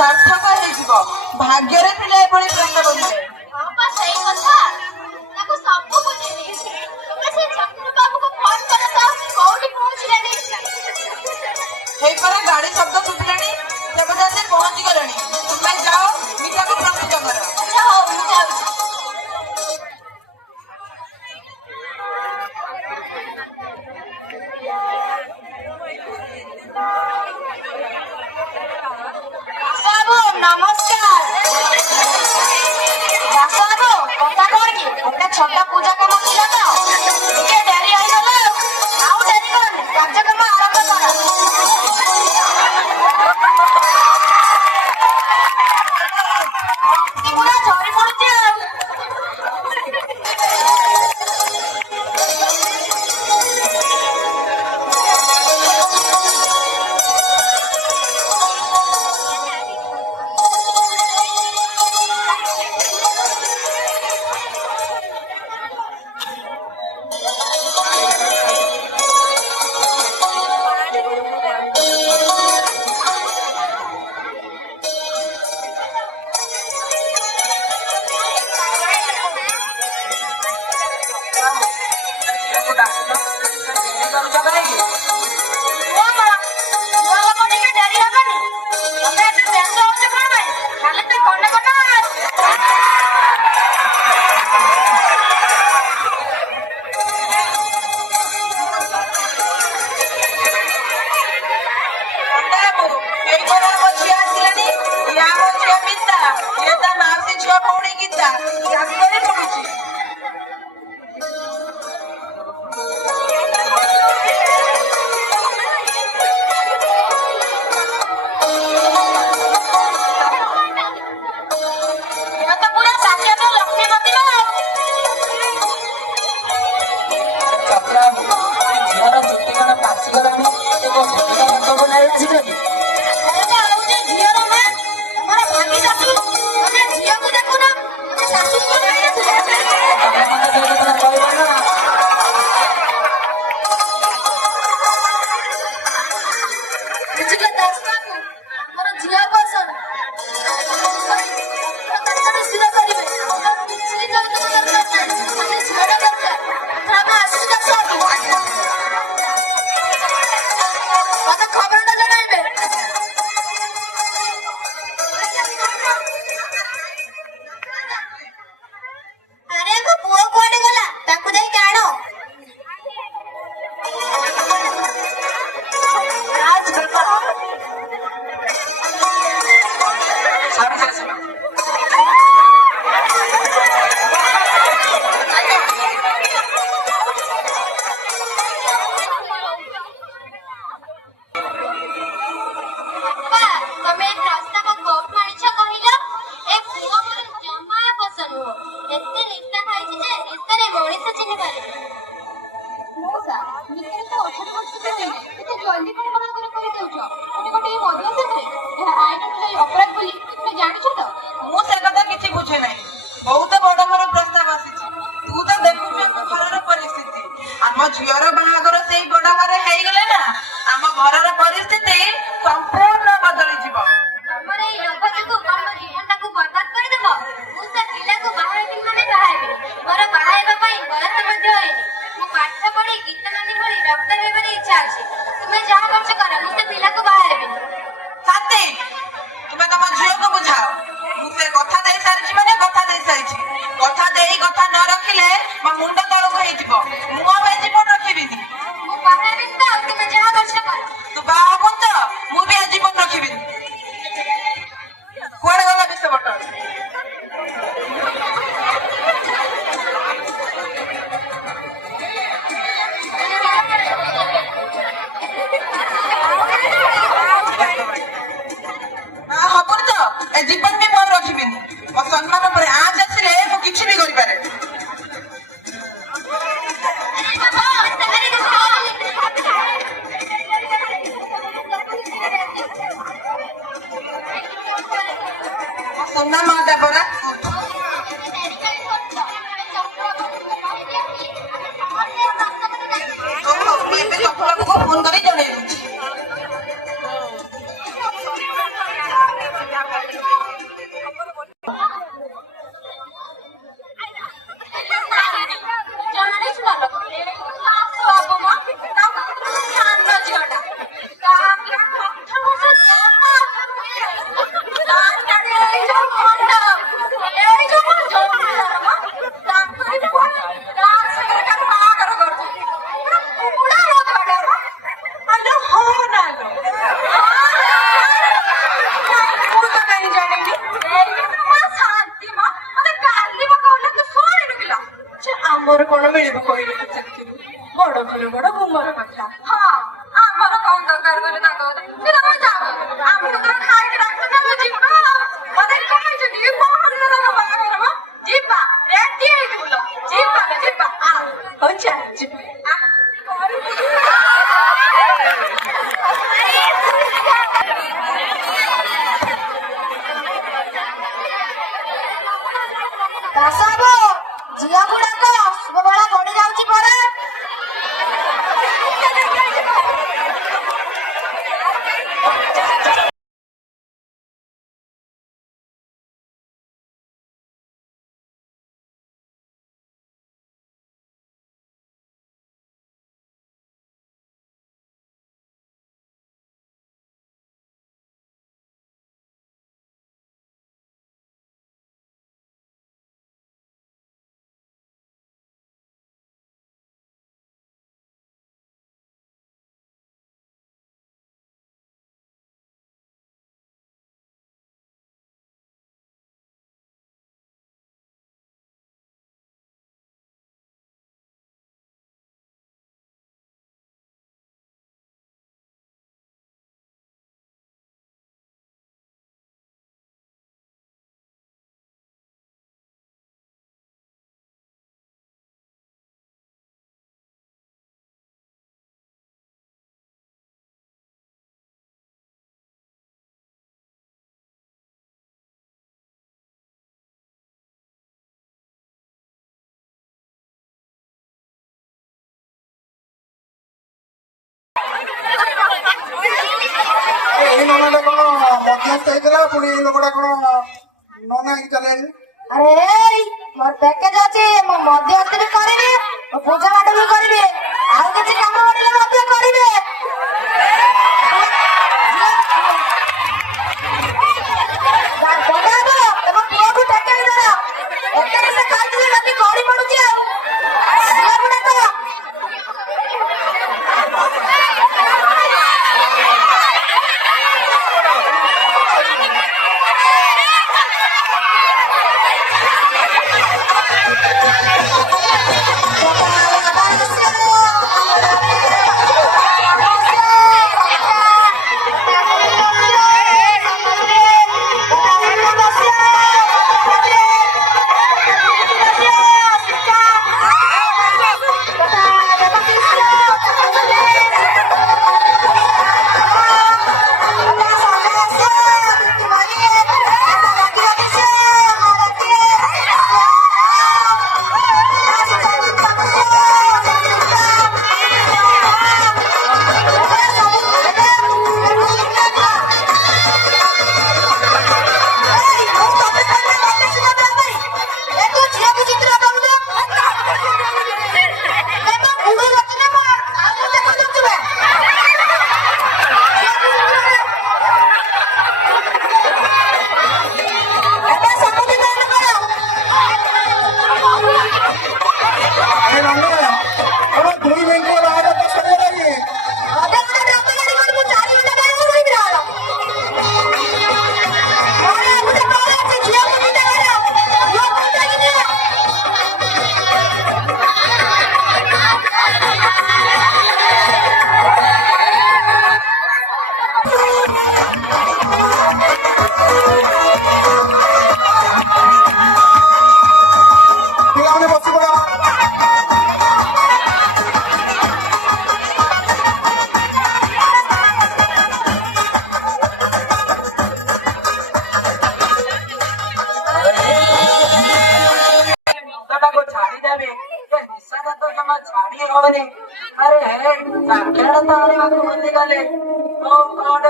ସାର୍ଥକ ହେଇଯିବ। ଭାଗ୍ୟରେ ଥିଲେ ଏଭଳି ପ୍ରେମ କରିବେ। ସେଇ କଥା ତାକୁ ସବୁ ବୁଝିଲି। ତୁମେ ସେ ଚକ୍ର ବାବୁକୁ ଫୋନ କର ତ, କୋଉଠି ପହଞ୍ଚିଲେଣି? ହେଇପାରେ ଗାଡି ଶବ୍ଦ ଶୁଭିଲାଣି, ତେବେ ସେ ପହଞ୍ଚି ଗଲେଣି। ତୁମେ ଯାଅ, ମିଠାକୁ ପ୍ରସ୍ତୁତ କର। ଆଚ୍ଛା ହଉ, ମୁଁ ଯାଉଛି। छोटा पूजा काम ଥିଲା ତ, ଟିକେ ଡେରି ହେଇଗଲା। ଆଉ ଡେରି କରନି, କାର୍ଯ୍ୟକ୍ରମ ଆରମ୍ଭ କର। ପୁରା ଝରି ପଡୁଛି ଆଉ। ଝିଅର ବାହାଘର ସେଇ ବଡ ଘରେ ହେଇଗଲେ ନା, ଆମ ଘରର ପରିସ୍ଥିତି ସମ୍ପୂର୍ଣ୍ଣ ବଦଳିଯିବ। ତମର ଏଇ ଲୋଭ ଯୋଗୁ କଣ ମୋ ଜୀବନଟାକୁ ବର୍ବାଦ କରିଦେବ? ମୁଁ ସେ ପିଲାକୁ ବାହା ହେବି ମାନେ ବାହା ହେବି। ମୋର ବାହା ହେବା ପାଇଁ ବୟସ ମଧ୍ୟ ହେଇନି। ମୁଁ ପାଠ ପଢି ଗୀତମାନୀ ଭଳି ଡକ୍ଟର ହେବାର ଇଚ୍ଛା ଅଛି। ତୁମେ ଯାହା କରୁଛ କର, ମୁଁ ସେ ପିଲାକୁ ବାହା ହେବିନି। ସାଥୀ, ତୁମେ ତମ ଝିଅକୁ ବୁଝାଅ। ମୁଁ ସେ କଥା ଦେଇ ସାରିଛି ମାନେ କଥା ଦେଇ ସାରିଛି। କଥା ଦେଇ କଥା ନ ରଖିଲେ ମୋ ମୁଣ୍ଡ ତଳକୁ ହେଇଯିବ। ମୁଁ ଆଉ ଏ ଜୀବନ ରଖିବିନି। ମୁଁ ବାହା ହେବିନି ତ, ତୁମେ ଯାହା କରୁଛ କର। ତୁ ବାହା ହବୁ ତ, ମୁଁ ବି ଏ ଜୀବନ ରଖିବିନି। କୁଆଡେ ଗଲା ବିଷ ବଟଳ? ହବନି ତ, ଏ ଜୀବନ ବି ମୋର ରଖିବିନି। ମୋ ସମ୍ମାନ ଉପରେ ଆଞ୍ଚ ଆସିଲେ ମୁଁ କିଛି ବି କରିପାରେ। सोना माता परा फोन कर ଆମର କଣ ମିଳିବ କହିଲେ ପଚାରିଥିଲୁ ବଡ ଘର ବଡ ଗୁମର କଥା। ହଁ ଆମର କଣ ଦରକାର କଲେ ତାଙ୍କ କଥା ସେ ତମେ ଯାଅ ଆମକୁ ତ ଖାଇକି ଡାକୁଛ ମୁଁ ଯିବା ମତେ କହିଛନ୍ତି ପହରଦିନ ତାଙ୍କ ବାହାଘର ମ ଯିବା ରେଡି ହେଇଥିବୁଲ ଯିବା ଯିବା ହଉ ଚାଲ ଯିବା। ଦାସବାବୁ ଝିଅକୁ ଡାକ ସବୁବେଳେ ଗଡି ଯାଉଛି ପରେ এই ননাটা কোন বদমাস ହେଇଥିଲା ପୁଣି ଏଇ ଲୋକଟା କଣ ନନା ହେଇକି ଚାଲେ ଆରେ ମୋର ପ୍ୟାକେଜ ଅଛି ମୁଁ ମଧ୍ୟସ୍ଥି ବି କରିବି ମୁଁ ପୂଜା ପାଠ ବି କରିବି ଆଉ କିଛି କାମ କରିଲେ ମଧ୍ୟ କରିବେ ତମ ପୁଅକୁ ଟେକେଇ ଧର ଏକାରେ ସେ ଖାଇଥିଲେ ବାକି ଗଳି ପଡୁଛି ଆଉ ଝିଅକୁ ଡାକ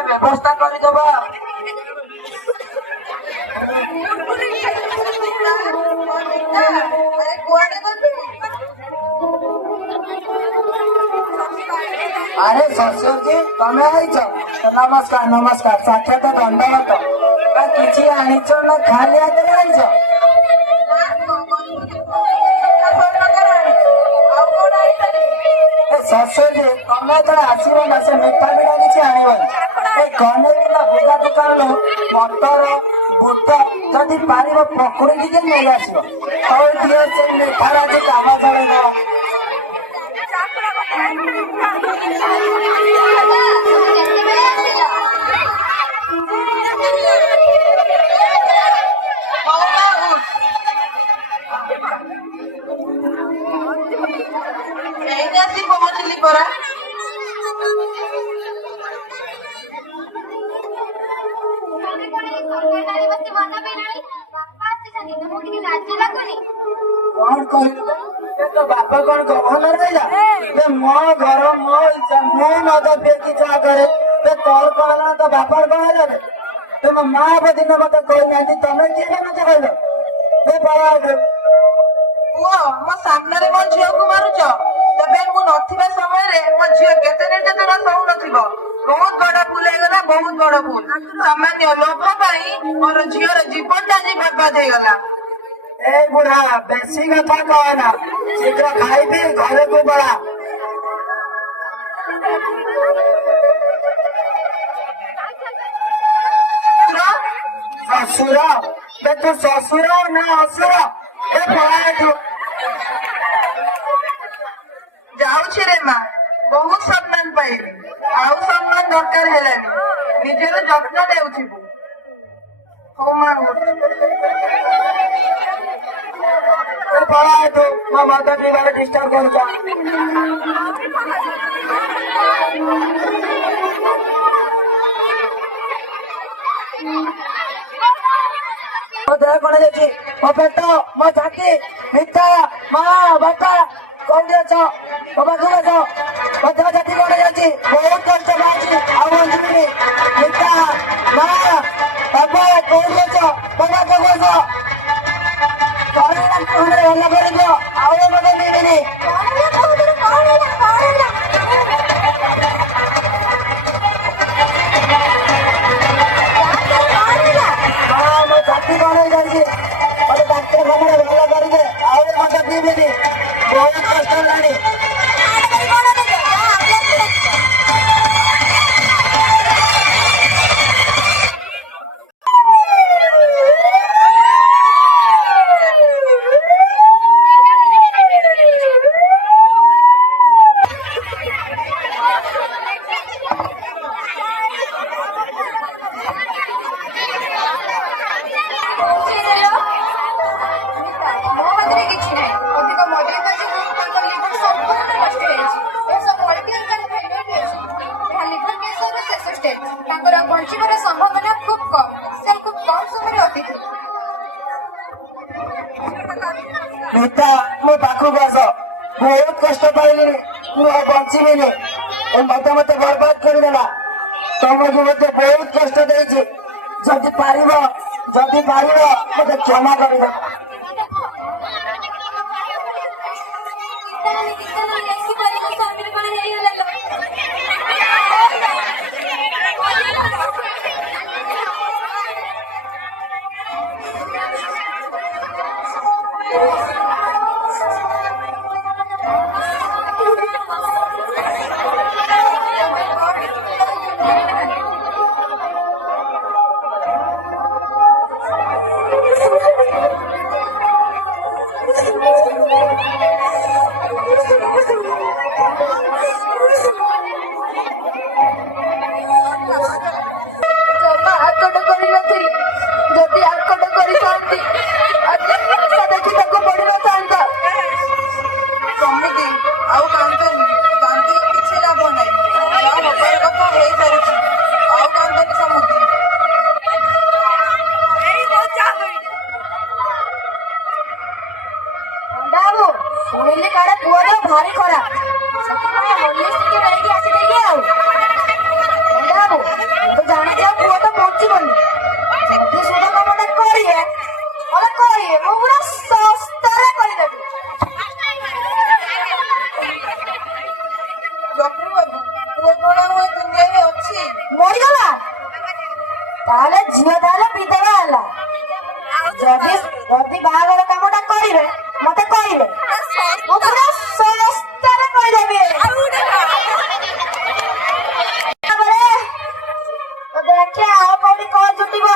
व्यवस्था करदबा अरे ससुर जी तमे आईच नमस्कार नमस्कार साक्षात दंडवत किसी आनीच ना खाली हाथ आईच ससुर जी तमे जो आसो ना से मिठा पिठा किसी आनबन गने भी तो पूजा दुकान मटर ବୁଟ ଯଦି ପାରିବ ପକୁଡି ଟିକେ ନେଇ ଆସିବ। ହଉ ଦିଅ ସେ ମିଠାର ଆଜି କାମ ଚଳେଇଦବ। କେତେବେଳେ ଆସିଲ? ହଉ ମା ଉଠ। ଏଇଠି ଆସି ପହଞ୍ଚିଲି ପରା। ତମେ କଣ ଏଇ ସକାଳଟାରେ ବସି ମଦ ପିଇଲଣି? ବାପା ଆସିଛନ୍ତି, ତମକୁ ଟିକେ ଲାଜ ଲାଗୁନି? କଣ କରିବୁ ଏ ତୋ ବାପା କଣ ଗଭର୍ଣ୍ଣର ରହିଲା? ଏ ମୋ ଘର ମୋ ଇଚ୍ଛା ମୁଁ ମଦ ପିଇକି ଯାହା କରେ। ତୋର କଣ ହେଲା ତୋ ବାପାର କଣ ହେଲା? ତମ ମା ଦିନ ମତେ କହିନାହାନ୍ତି ତମେ କିଏ ମତେ କହିଲ? ଏ ପଳା ପୁଅ ମୋ ସାମ୍ନାରେ ମୋ ଝିଅକୁ ମାରୁଛ। ତେବେ ମୁଁ ନଥିବା ସମୟରେ ମୋ ଝିଅ କେତେ ନିର୍ଯାତନା ସହୁନଥିବ। ବହୁତ ବଡ ଭୁଲ ହେଇଗଲା, ବହୁତ ବଡ ଭୁଲ। ସାମାନ୍ୟ ଲୋଭ ପାଇଁ ମୋର ଝିଅର ଜୀବନଟା ଆଜି ବର୍ବାଦ ହେଇଗଲା। এই বুড়া বেশি কথা কয় না, শীঘ্র খাইবি ঘরକୁ পড়া। শ্বশুর তু শ্বশুর না অসুর? এ পড়া এঠু। ଯାଉଛି ରେ ମା, ବହୁତ ସମ୍ମାନ ପାଇଲି। ଆଉ ସମ୍ମାନ ଦରକାର ହେଲାନି। ନିଜର ଯତ୍ନ ନେଉଥିବୁ। ହଉ ମା ଉଠ। ଏ ପଳା ଏଠୁ ମୋ ମଦ ପିଇବାରେ ଡିଷ୍ଟର୍ବ କରୁଛ। ମୋ ଦେହ କଣ ହେଇଛି? ମୋ ପେଟ ମୋ ଛାତି ମିଠା ମା ବାପା କୋଉଠି ଅଛ? ମୋ ପାଖକୁ ଆସ। ମୋ ଦେହ ଛାତି କଣ ହେଇଯାଇଛି? ବହୁତ କଷ୍ଟ ପାଉଛି ଆଉ ବଞ୍ଚିବିନି। ମିଠା ମା ବାପା କୋଉଠି ଅଛ? ମୋ ପାଖକୁ ଆସ। ଭଲ କରିବ ଆଉ ମତେ ନେଇବିନି। ମୋ ଛାତି କଣ ହେଇଯାଇଛି? ମତେ ଡାକ୍ତରଖାନାରେ ଭଲ କରିବେ ଆଉ ମତେ ପିଇବିନି। ବହୁତ କଷ୍ଟ ହେଲାଣି। ମୋ ହାତରେ କିଛି ନାହିଁ। ଅଧିକ ମଦ୍ୟପାନ ଯୋଗୁଁ ତାଙ୍କ ଲିଭର ସମ୍ପୂର୍ଣ୍ଣ ନଷ୍ଟ ହେଇଯାଇଛି। ଏସବୁ ମଳିକ୍ୟୁଲାର ଫେଲିୟର ହେଇଛି। ଏହା ଲିଭର କ୍ୟାନ୍ସରର ଶେଷ ଷ୍ଟେଜ୍। ତାଙ୍କର ବଞ୍ଚିବାର ସମ୍ଭାବନା ଖୁବ୍ କମ୍। ସେ ଖୁବ୍ କମ୍ ସମୟରେ ଅତିଥି। ମିଠା ମୋ ପାଖକୁ ଆସ। ବହୁତ କଷ୍ଟ ପାଇଲିଣି, ମୁଁ ଆଉ ବଞ୍ଚିବିନି। ଏ ମଦ ମତେ ବର୍ବାଦ କରିଦେଲା। ତମକୁ ମତେ ବହୁତ କଷ୍ଟ ଦେଇଛି। ଯଦି ପାରିବ ମତେ କ୍ଷମା କରିବ। ଜମା ଆକଟ କରିନଥିଲି। ଯଦି ଆକଟ କରିଥାନ୍ତି ଆଜି ଆଶା ଦେଖି ତାକୁ ପଡିନଥାନ୍ତା। ସମିତି ଆଉ କାନ୍ଦନି। କାନ୍ଦିକି କିଛି ଲାଭ ନାହିଁ। ଯାହା ହବାର କଥା ହେଇସାରିଛି। ଆଉ କାନ୍ଦନି ସମିତି। ବାବୁ ଶୁଣିଲି କାଳେ ପୁଅ ଦେହ ଭାରି ଖରାପ। ସେଥିପାଇଁ ହୋଲିଷ୍ଟିକ ନେଇକି ଆସିଦେଲି ଆଉ। ବାବୁ ତୁ ଜାଣିଛୁ ପୁଅ ତ ବଞ୍ଚିବନି। ଯଦି ସୁଧ କାମଟା କରିବେ ମୁଁ ପୁରା ଶସ୍ତାରେ କରିଦେବି। ଡକ୍ଟର ବାବୁ, ପୁଅ କଣ ଆଉ ଏ ଦୁନିଆରେ ଅଛି? ମରିଗଲା? ତାହେଲେ ଝିଅ ତାହେଲେ ବିଧବା ହେଲା। ଯଦି ବାହାଘର କାମଟା କରିବେ ମତେ କହିବେ, ମୁଁ ପୁରା ଶସ୍ତାରେ କରିଦେବି। ତାପରେ ଦେଖିଆ ଆଉ କୋଉଠି କଣ ଜୁଟିବ।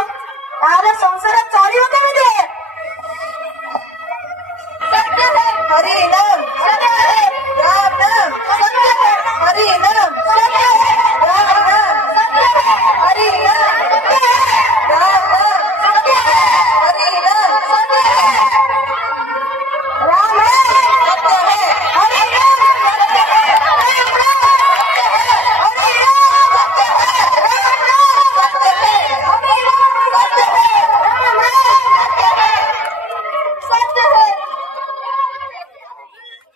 ତାହେଲେ ସଂସାର ଚଳିବ କେମିତି? सत्य है ହରି ନାମ सत्य है ରାମ ନାମ सत्य है ହରି ନାମ सत्य है ରାମ ନାମ सत्य है ହରି ନାମ सत्य है ରାମ ନାମ सत्य है ହରି ନାମ सत्य है ରାମ ନାମ ସତ୍ୟ ହେ ହରି ନାମ ସତ୍ୟ ହେ ରାମ ନାମ ହରି ନାମ ସତ୍ୟ ହେ ରାମ ନାମ ସତ୍ୟ ହେ ହରି ନାମ ସତ୍ୟ ହେ ରାମ ନାମ ସତ୍ୟ ହେ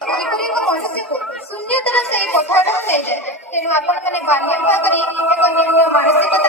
କିପରି ଏକ ମନୁଷ୍ୟକୁ ଶୂନ୍ୟତାର ସେହି ପଥର ହୋଇଯାଏ। ତେଣୁ ଆପଣମାନେ ବାଲ୍ୟ ବିବାହ କରି ଏକ ନିମ୍ନ ମାନସିକତା